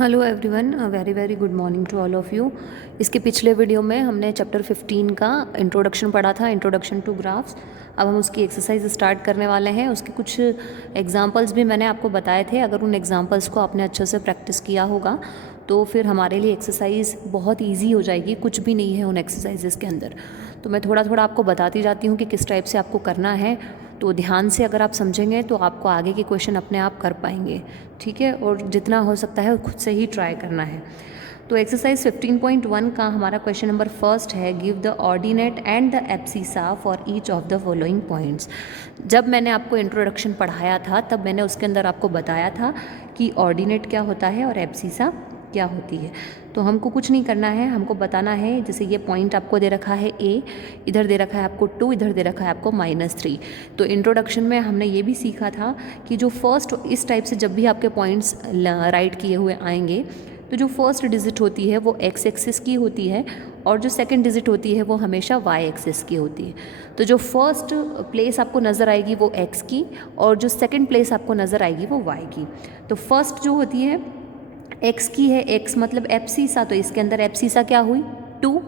Hello everyone, very very good morning to all of you. इसके पिछले video में हमने चैप्टर 15 का इंट्रोडक्शन पढ़ा था, इंट्रोडक्शन टू ग्राफ्स। अब हम उसकी एक्सरसाइज स्टार्ट करने वाले हैं। उसके कुछ एग्जांपल्स भी मैंने आपको बताए थे। अगर उन एग्जांपल्स को आपने अच्छे से प्रैक्टिस किया होगा तो फिर हमारे लिए एक्सरसाइज बहुत ईजी हो जाएगी। कुछ भी नहीं है उन एक्सरसाइजेस के अंदर। तो मैं थोड़ा थोड़ा आपको बताती जाती हूँ कि किस टाइप से आपको करना है। तो ध्यान से अगर आप समझेंगे तो आपको आगे के क्वेश्चन अपने आप कर पाएंगे, ठीक है। और जितना हो सकता है खुद से ही ट्राई करना है। तो एक्सरसाइज 15.1 का हमारा क्वेश्चन नंबर फर्स्ट है, give the ordinate and the abscissa for each of the following points. जब मैंने आपको इंट्रोडक्शन पढ़ाया था तब मैंने उसके अंदर आपको बताया था कि ऑर्डिनेट क्या होता है और एब्सिसा क्या होती है। तो हमको कुछ नहीं करना है, हमको बताना है। जैसे ये पॉइंट आपको दे रखा है ए, इधर दे रखा है आपको 2, इधर दे रखा है आपको -3। तो इंट्रोडक्शन में हमने ये भी सीखा था कि जो फर्स्ट इस टाइप से जब भी आपके पॉइंट्स राइट किए हुए आएंगे तो जो फर्स्ट डिजिट होती है वो एक्स एक्सिस की होती है और जो सेकंड डिजिट होती है वो हमेशा वाई एक्सिस की होती है। तो जो फर्स्ट प्लेस आपको नज़र आएगी वो एक्स की और जो सेकंड प्लेस आपको नज़र आएगी वो वाई की। तो फर्स्ट जो होती है एक्स की है, एक्स मतलब एब्सिसा, तो इसके अंदर एब्सिसा क्या हुई 2,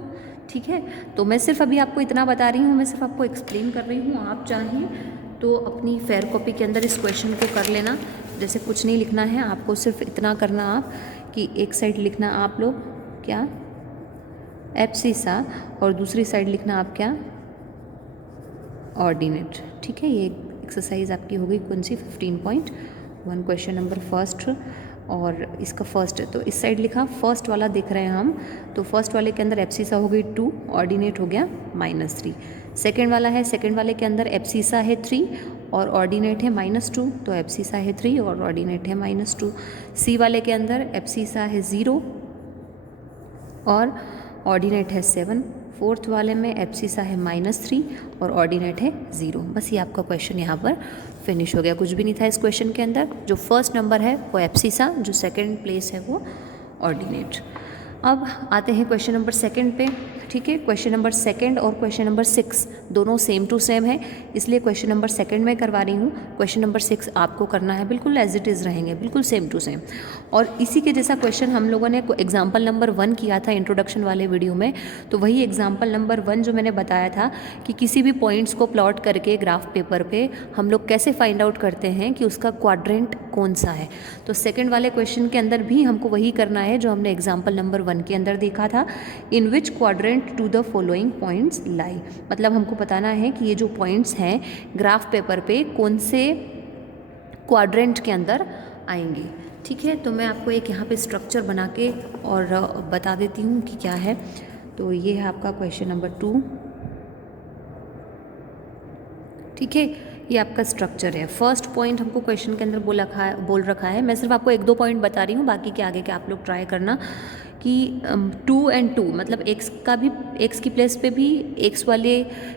ठीक है। तो मैं सिर्फ अभी आपको इतना बता रही हूँ, मैं सिर्फ आपको एक्सप्लेन कर रही हूँ। आप चाहें तो अपनी फेयर कॉपी के अंदर इस क्वेश्चन को कर लेना। जैसे कुछ नहीं लिखना है आपको, सिर्फ इतना करना आप कि एक साइड लिखना आप लोग क्या एब्सिसा और दूसरी साइड लिखना आप क्या ऑर्डिनेट, ठीक है। ये एक्सरसाइज आपकी हो गई कौन सी 15.1 क्वेश्चन नंबर फर्स्ट और इसका फर्स्ट है। तो इस साइड लिखा फर्स्ट वाला देख रहे हैं हम। तो फर्स्ट वाले के अंदर एब्सिसा हो गई 2, ऑर्डिनेट हो गया -3। सेकेंड वाला है, सेकेंड वाले के अंदर एब्सिसा है 3 और ऑर्डिनेट है -2, तो एब्सिसा है 3 और ऑर्डिनेट है -2। सी वाले के अंदर एब्सिसा है 0 और ऑर्डिनेट है 7। फोर्थ वाले में एब्सिसा है -3 और ऑर्डिनेट है 0। बस ये आपका क्वेश्चन यहाँ पर फिनिश हो गया। कुछ भी नहीं था इस क्वेश्चन के अंदर। जो फर्स्ट नंबर है वो एब्सिसा, जो सेकंड प्लेस है वो ऑर्डिनेट। अब आते हैं क्वेश्चन नंबर सेकंड पे, ठीक है। क्वेश्चन नंबर सेकंड और क्वेश्चन नंबर 6 दोनों सेम टू सेम है, इसलिए क्वेश्चन नंबर सेकंड में करवा रही हूँ। क्वेश्चन नंबर 6 आपको करना है, बिल्कुल एज इट इज़ रहेंगे, बिल्कुल सेम टू सेम। और इसी के जैसा क्वेश्चन हम लोगों ने एग्जाम्पल नंबर 1 किया था इंट्रोडक्शन वाले वीडियो में। तो वही एग्जाम्पल नंबर 1 जो मैंने बताया था कि किसी भी पॉइंट्स को प्लॉट करके ग्राफ पेपर पे हम लोग कैसे फाइंड आउट करते हैं कि उसका क्वाड्रेंट कौन सा है। तो सेकंड वाले क्वेश्चन के अंदर भी हमको वही करना है जो हमने एग्जाम्पल नंबर 1 के अंदर देखा था। In which quadrant do the following points lie, मतलब हमको बताना है कि ये जो पॉइंट्स हैं ग्राफ पेपर पे कौन से क्वाड्रेंट के अंदर आएंगे, ठीक है। तो मैं आपको एक यहाँ पे स्ट्रक्चर बना के और बता देती हूँ कि क्या है। तो ये है आपका क्वेश्चन नंबर 2, ठीक है। ये आपका स्ट्रक्चर है। फर्स्ट पॉइंट हमको क्वेश्चन के अंदर बोल रखा है। मैं सिर्फ आपको 1-2 पॉइंट बता रही हूँ, बाकी के आगे के आप लोग ट्राई करना कि 2 और 2 मतलब एक्स का भी, एक्स की प्लेस पे भी, एक्स वाले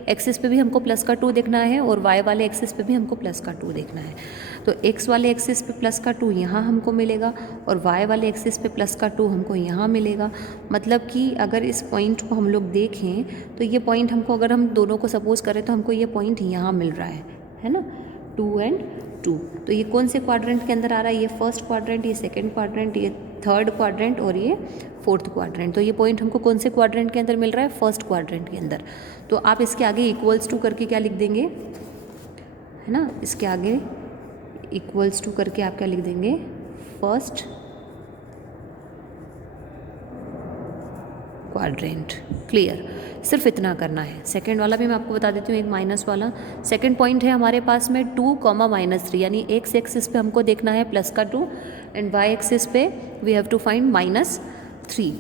एक्सिस पे भी हमको प्लस का 2 देखना है और वाई वाले एक्सिस पे भी हमको प्लस का 2 देखना है। तो एक्स वाले एक्सिस पे प्लस का 2 यहाँ हमको मिलेगा और वाई वाले एक्सिस पे प्लस का 2 हमको यहाँ मिलेगा। मतलब कि अगर इस पॉइंट को हम लोग देखें तो ये पॉइंट हमको, अगर हम दोनों को सपोज करें तो हमको ये पॉइंट यहाँ मिल रहा है ना, 2 और 2। तो ये कौन से क्वाड्रेंट के अंदर आ रहा है? ये फर्स्ट क्वाड्रेंट, ये सेकंड क्वाड्रेंट, ये थर्ड क्वाड्रेंट और ये फोर्थ क्वाड्रेंट। तो ये पॉइंट हमको कौन से क्वाड्रेंट के अंदर मिल रहा है? फर्स्ट क्वाड्रेंट के अंदर। तो आप इसके आगे इक्वल्स टू करके क्या लिख देंगे, है ना, इसके आगे इक्वल्स टू करके आप क्या लिख देंगे, फर्स्ट क्वाड्रेंट। क्लियर, सिर्फ इतना करना है। सेकंड वाला भी मैं आपको बता देती हूँ, एक माइनस वाला। सेकंड पॉइंट है हमारे पास में 2, -3, यानी एक्स एक्सिस पे हमको देखना है प्लस का 2 एंड वाई एक्सिस पे वी हैव टू फाइंड -3।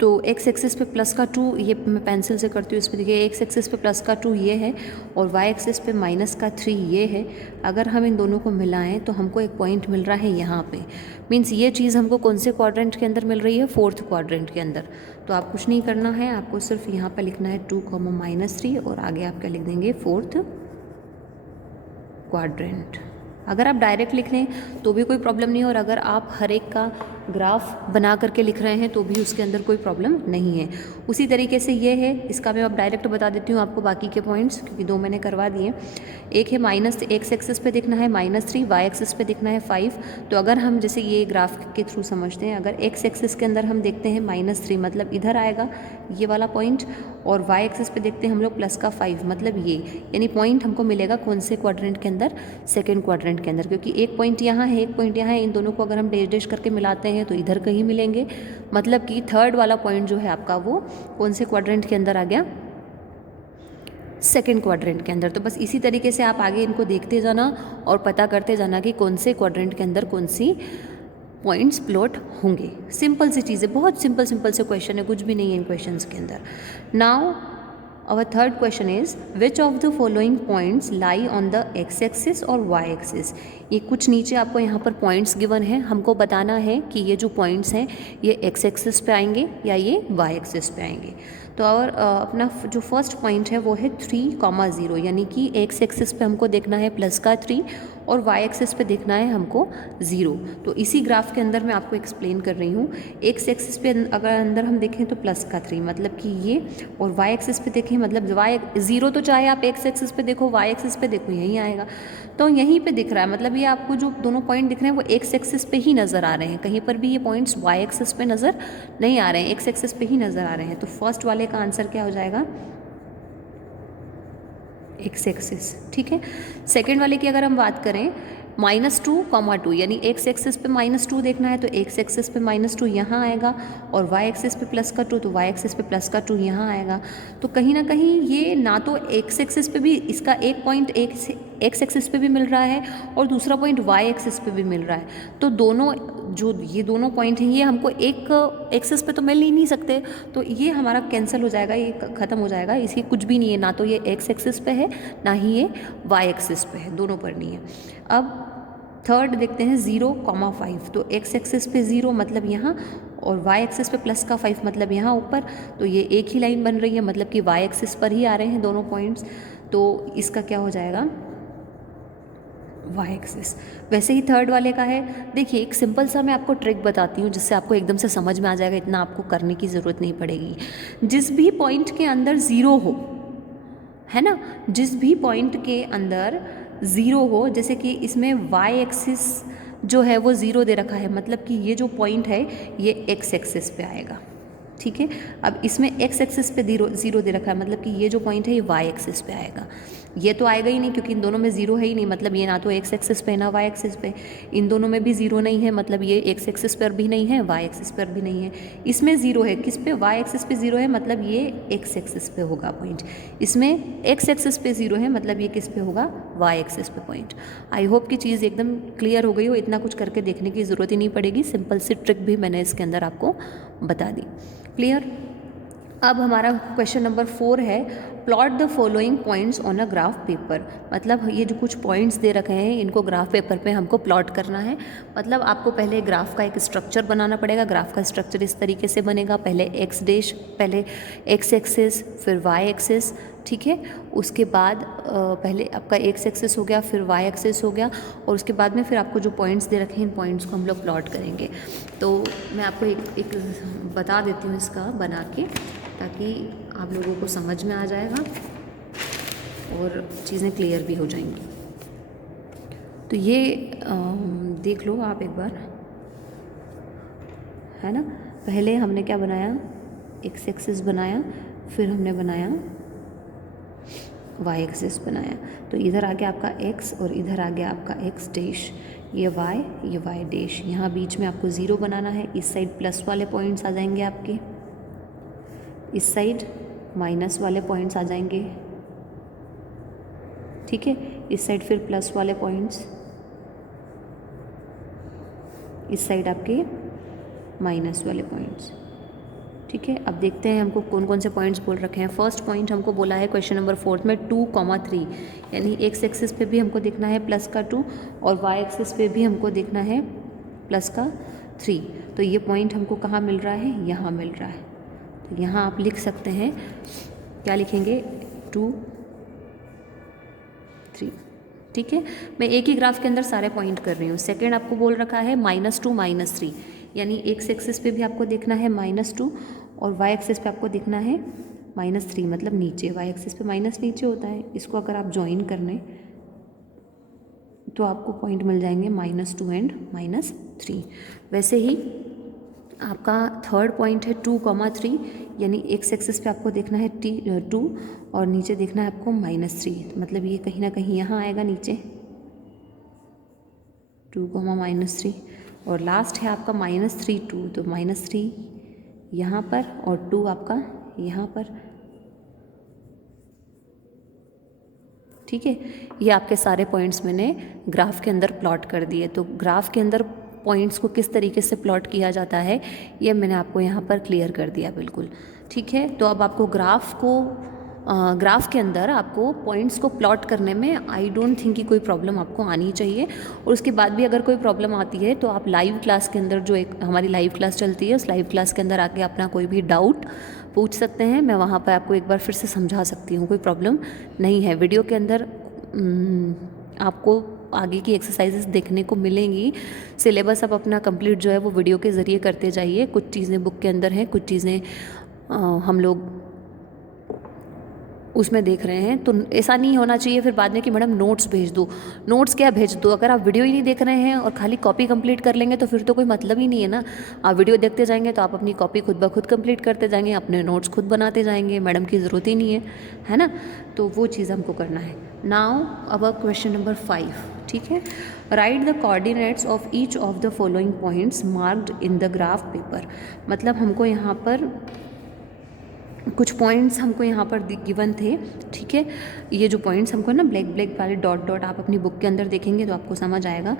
तो एक्स एक्सिस पे प्लस का 2, ये मैं पेंसिल से करती हूँ। इस पर देखिए, एक्स एक्सिस पे प्लस का 2 ये है और वाई एक्सिस पे -3 ये है। अगर हम इन दोनों को मिलाएं तो हमको एक पॉइंट मिल रहा है यहाँ पे। मीन्स ये चीज़ हमको कौन से क्वाड्रेंट के अंदर मिल रही है? फोर्थ क्वाड्रेंट के अंदर। तो आप कुछ नहीं करना है, आपको सिर्फ यहाँ पर लिखना है 2, -3 और आगे आप क्या लिख देंगे, फोर्थ क्वाड्रेंट। अगर आप डायरेक्ट लिख लें तो भी कोई प्रॉब्लम नहीं है, और अगर आप हर एक का ग्राफ बना करके लिख रहे हैं तो भी उसके अंदर कोई प्रॉब्लम नहीं है। उसी तरीके से ये है, इसका मैं अब डायरेक्ट बता देती हूँ आपको बाकी के पॉइंट्स, क्योंकि 2 मैंने करवा दिए। एक है माइनस एक्स एक्सिस पे दिखना है -3, वाई एक्सिस पे दिखना है 5। तो अगर हम जैसे ये ग्राफ के थ्रू समझते हैं, अगर एक्स एक्सिस के अंदर हम देखते हैं -3 मतलब इधर आएगा ये वाला पॉइंट, और वाई एक्सिस पे देखते हैं हम लोग +5 मतलब ये, यानी पॉइंट हमको मिलेगा कौन से क्वाड्रेंट के अंदर, सेकेंड क्वाड्रेंट के अंदर, क्योंकि एक पॉइंट यहाँ है एक पॉइंट यहाँ है, इन दोनों को अगर हम डैश डैश करके मिलाते हैं तो इधर कहीं मिलेंगे, मतलब कि थर्ड वाला पॉइंट जो है आपका वो कौन से क्वाड्रेंट के अंदर आ गया, सेकेंड क्वाड्रेंट के अंदर। तो बस इसी तरीके से आप आगे इनको देखते जाना और पता करते जाना कि कौन से क्वाड्रेंट के अंदर कौन सी पॉइंट्स प्लॉट होंगे। सिंपल सी चीज़ें, बहुत सिंपल से क्वेश्चन है, कुछ भी नहीं है इन क्वेश्चंस के अंदर। Now our third question is which of the following points lie on the x axis और y axis। ये कुछ नीचे आपको यहाँ पर पॉइंट्स गिवन है, हमको बताना है कि ये जो पॉइंट्स हैं ये x एक्सिस पे आएंगे या ये y एक्सिस पे आएंगे। तो और अपना जो फर्स्ट पॉइंट है वो है 3,0, यानी कि x एक्सिस पे हमको देखना है +3 और y एक्सिस पे देखना है हमको 0। तो इसी ग्राफ के अंदर मैं आपको एक्सप्लेन कर रही हूँ। x एक्सिस पे अगर अंदर हम देखें तो +3 मतलब कि ये, और y एक्सिस पे देखें मतलब y 0, तो चाहे आप x एक्सिस पे देखो y एक्सिस पे देखो यहीं आएगा, तो यहीं पे दिख रहा है, मतलब ये आपको जो दोनों पॉइंट दिख रहे हैं वो x एक्सिस पे ही नज़र आ रहे हैं, कहीं पर भी ये पॉइंट्स y एक्सिस पे नज़र नहीं आ रहे हैं, x एक्सिस पे ही नज़र आ रहे हैं। तो फर्स्ट वाले का आंसर क्या हो जाएगा, एक्स एक्सिस। ठीक है, सेकेंड वाले की अगर हम बात करें -2,2, यानी एक्स एक्सिस पे -2 देखना है तो एक्स एक्सिस पे -2 यहाँ आएगा, और वाई एक्सिस पे +2 तो वाई एक्सिस पे +2 यहाँ आएगा। तो कहीं ना कहीं ये ना तो एक्स एक्सिस पे भी इसका एक पॉइंट एक्स एक्सिस पे भी मिल रहा है और दूसरा पॉइंट वाई एक्सिस पे भी मिल रहा है, तो दोनों जो ये दोनों पॉइंट हैं ये हमको एक एक्सिस पे तो मिल ही नहीं सकते, तो ये हमारा कैंसिल हो जाएगा, ये ख़त्म हो जाएगा, इसकी कुछ भी नहीं है, ना तो ये एक्स एक्सिस पे है ना ही ये वाई एक्सिस पे है, दोनों पर नहीं है। अब थर्ड देखते हैं 0,5, तो एक्स एक्सिस पे 0 मतलब यहाँ, और वाई एक्सिस पे +5 मतलब यहाँ ऊपर, तो ये एक ही लाइन बन रही है, मतलब कि वाई एक्सिस पर ही आ रहे हैं दोनों पॉइंट्स, तो इसका क्या हो जाएगा, वाई एक्सिस। वैसे ही थर्ड वाले का है, देखिए एक सिंपल सा मैं आपको ट्रिक बताती हूँ जिससे आपको एकदम से समझ में आ जाएगा, इतना आपको करने की ज़रूरत नहीं पड़ेगी। जिस भी पॉइंट के अंदर 0 हो, है ना, जिस भी पॉइंट के अंदर 0 हो, जैसे कि इसमें वाई एक्सिस जो है वो 0 दे रखा है, मतलब कि ये जो पॉइंट है ये एक्स एक्सिस पे आएगा। ठीक है, अब इसमें एक्स एक्सिस पे 0 दे रखा है, मतलब कि ये जो पॉइंट है ये वाई एक्सिस पे आएगा। ये तो आएगा ही नहीं क्योंकि इन दोनों में 0 है ही नहीं, मतलब ये ना तो एक्स एक्सिस पे ना वाई एक्सिस पे, इन दोनों में भी 0 नहीं है, मतलब ये एक्स एक्सिस पर भी नहीं है वाई एक्सिस पर भी नहीं है। इसमें 0 है, किस पे, वाई एक्सिस पे 0 है, मतलब ये एक्स एक्सिस पे होगा पॉइंट। इसमें एक्स एक्सिस पे 0 है, मतलब ये किस पे होगा, वाई एक्सिस पे पॉइंट। आई होप कि चीज़ एकदम क्लियर हो गई हो, इतना कुछ करके देखने की ज़रूरत ही नहीं पड़ेगी, सिंपल सी ट्रिक भी मैंने इसके अंदर आपको बता दी। क्लियर। अब हमारा क्वेश्चन नंबर 4 है, plot the following points on a graph paper. मतलब ये जो कुछ पॉइंट्स दे रखे हैं इनको ग्राफ पेपर पे हमको प्लॉट करना है। मतलब आपको पहले ग्राफ का एक स्ट्रक्चर बनाना पड़ेगा। ग्राफ का स्ट्रक्चर इस तरीके से बनेगा, पहले एक्स डैश, पहले एक्स एक्सिस, फिर वाई एक्सिस, ठीक है। उसके बाद पहले आपका एक्स एक्सिस हो गया, फिर वाई एक्सिस हो गया, और उसके बाद में फिर आपको जो पॉइंट्स दे रखे हैं इन पॉइंट्स को हम लोग प्लॉट करेंगे। तो मैं आपको एक बता देती हूँ इसका बना के, ताकि आप लोगों को समझ में आ जाएगा और चीज़ें क्लियर भी हो जाएंगी। तो ये देख लो आप एक बार, है ना। पहले हमने क्या बनाया, एक्स एक्सिस बनाया, फिर हमने बनाया वाई एक्सिस बनाया। तो इधर आ गया आपका एक्स और इधर आ गया आपका एक्स डैश, ये वाई डैश। यहाँ बीच में आपको 0 बनाना है। इस साइड प्लस वाले पॉइंट्स आ जाएंगे आपके, इस साइड माइनस वाले पॉइंट्स आ जाएंगे, ठीक है। इस साइड फिर प्लस वाले पॉइंट्स, इस साइड आपके माइनस वाले पॉइंट्स, ठीक है। अब देखते हैं हमको कौन कौन से पॉइंट्स बोल रखे हैं। फर्स्ट पॉइंट हमको बोला है क्वेश्चन नंबर 4 में 2,3, यानी एक्स एक्सिस पे भी हमको देखना है +2 और वाई एक्सिस पे भी हमको देखना है +3। तो ये पॉइंट हमको कहाँ मिल रहा है, यहाँ मिल रहा है। तो यहाँ आप लिख सकते हैं, क्या लिखेंगे, 2, 3, ठीक है। मैं एक ही ग्राफ के अंदर सारे पॉइंट कर रही हूँ। सेकेंड आपको बोल रखा है -2 -3, यानी एक्स एक्सिस पे भी आपको देखना है -2 और वाई एक्सिस पे आपको देखना है -3, मतलब नीचे। वाई एक्सिस पे माइनस नीचे होता है, इसको अगर आप ज्वाइन करने तो आपको पॉइंट मिल जाएंगे -2 एंड -3। वैसे ही आपका थर्ड पॉइंट है 2, 3, यानी एक्स एक्सिस पे आपको देखना है 2 और नीचे देखना है आपको -3, मतलब ये कहीं ना कहीं यहाँ आएगा नीचे 2, -3। और लास्ट है आपका -3, 2, तो -3 यहाँ पर और 2 आपका यहाँ पर, ठीक है। ये आपके सारे पॉइंट्स मैंने ग्राफ के अंदर प्लॉट कर दिए। तो ग्राफ के अंदर पॉइंट्स को किस तरीके से प्लॉट किया जाता है ये मैंने आपको यहाँ पर क्लियर कर दिया, बिल्कुल ठीक है। तो अब आपको ग्राफ के अंदर आपको पॉइंट्स को प्लॉट करने में आई डोंट थिंक कि कोई प्रॉब्लम आपको आनी चाहिए। और उसके बाद भी अगर कोई प्रॉब्लम आती है तो आप लाइव क्लास के अंदर, जो एक हमारी लाइव क्लास चलती है, उस लाइव क्लास के अंदर आके अपना कोई भी डाउट पूछ सकते हैं। मैं वहाँ पर आपको एक बार फिर से समझा सकती हूँ, कोई प्रॉब्लम नहीं है। वीडियो के अंदर आपको आगे की एक्सरसाइजेस देखने को मिलेंगी। सिलेबस आप अपना कंप्लीट जो है वो वीडियो के ज़रिए करते जाइए। कुछ चीज़ें बुक के अंदर हैं, कुछ चीज़ें हम लोग उसमें देख रहे हैं। तो ऐसा नहीं होना चाहिए फिर बाद में कि मैडम नोट्स भेज दो। नोट्स क्या भेज दो, अगर आप वीडियो ही नहीं देख रहे हैं और खाली कॉपी कंप्लीट कर लेंगे तो फिर तो कोई मतलब ही नहीं है ना। आप वीडियो देखते जाएंगे तो आप अपनी कॉपी खुद ब खुद कंप्लीट करते जाएंगे, अपने नोट्स खुद बनाते जाएंगे, मैडम की ज़रूरत ही नहीं है ना। तो वो चीज़ हमको करना है। नाउ अब क्वेश्चन नंबर 5, ठीक है। Right the coordinates of each of the following points marked in the graph paper. मतलब हमको यहाँ पर कुछ पॉइंट्स हमको यहाँ पर गिवन थे, ठीक है। ये जो पॉइंट्स हमको ना ब्लैक ब्लैक वाले डॉट डॉट आप अपनी बुक के अंदर देखेंगे तो आपको समझ आएगा।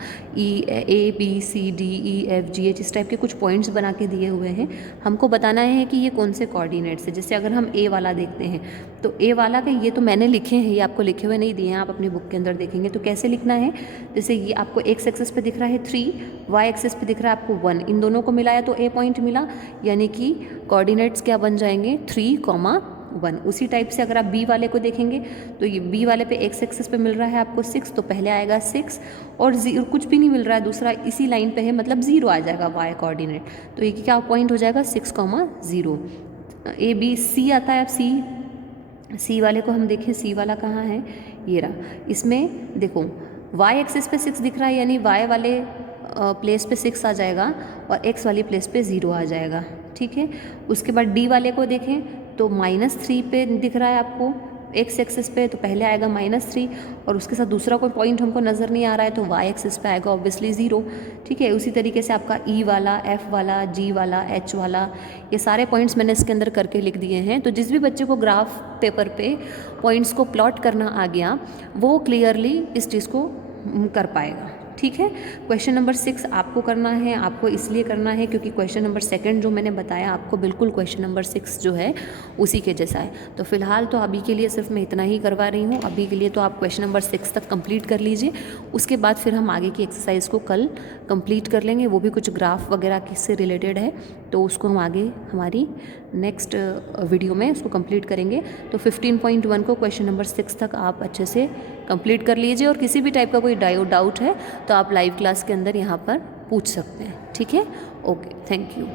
ABCDEFGH इस टाइप के कुछ पॉइंट्स बना के दिए हुए हैं। हमको बताना है कि ये कौन से कोऑर्डिनेट्स है। जैसे अगर हम ए वाला देखते हैं तो ए वाला का ये तो मैंने लिखे हैं, ये आपको लिखे हुए नहीं दिए हैं, आप अपनी बुक के अंदर देखेंगे तो कैसे लिखना है। जैसे ये आपको एक्स एक्सिस पे दिख रहा है 3, वाई एक्सिस पे दिख रहा है आपको 1, इन दोनों को मिलाया तो ए पॉइंट मिला, यानी कि कोऑर्डिनेट्स क्या बन जाएंगे 3,1। उसी टाइप से अगर आप बी वाले को देखेंगे तो ये बी वाले पे एक्स एक्सिस पे मिल रहा है आपको 6, तो पहले आएगा 6 और कुछ भी नहीं मिल रहा है दूसरा इसी लाइन पे है, मतलब 0 आ जाएगा वाई कोऑर्डिनेट। तो ये क्या पॉइंट हो जाएगा 6,0। ABC आता है। अब सी वाले को हम देखें, सी वाला कहाँ है, ये रहा। इसमें देखो वाई एक्सिस पे 6 दिख रहा है, यानी वाई वाले प्लेस पे 6 आ जाएगा और एक्स वाली प्लेस पे 0 आ जाएगा, ठीक है। उसके बाद डी वाले को देखें तो -3 पे दिख रहा है आपको एक्स एक्सिस पे, तो पहले आएगा -3 और उसके साथ दूसरा कोई पॉइंट हमको नज़र नहीं आ रहा है तो वाई एक्सिस पे आएगा ऑब्वियसली 0, ठीक है। उसी तरीके से आपका ई वाला, एफ वाला, जी वाला, एच वाला, ये सारे पॉइंट्स मैंने इसके अंदर करके लिख दिए हैं। तो जिस भी बच्चे को ग्राफ पेपर पे पॉइंट्स को प्लॉट करना आ गया वो क्लियरली इस चीज़ को कर पाएगा, ठीक है। क्वेश्चन नंबर 6 आपको करना है, आपको इसलिए करना है क्योंकि क्वेश्चन नंबर 2 जो मैंने बताया आपको बिल्कुल क्वेश्चन नंबर 6 जो है उसी के जैसा है। तो फिलहाल तो अभी के लिए सिर्फ मैं इतना ही करवा रही हूँ। अभी के लिए तो आप क्वेश्चन नंबर 6 तक कंप्लीट कर लीजिए, उसके बाद फिर हम आगे की एक्सरसाइज को कल कंप्लीट कर लेंगे। वो भी कुछ ग्राफ वगैरह किससे रिलेटेड है तो उसको हम आगे हमारी नेक्स्ट वीडियो में उसको कंप्लीट करेंगे। तो 15.1 को क्वेश्चन नंबर 6 तक आप अच्छे से कंप्लीट कर लीजिए और किसी भी टाइप का कोई डाउट है तो आप लाइव क्लास के अंदर यहाँ पर पूछ सकते हैं, ठीक है। Okay, thank you.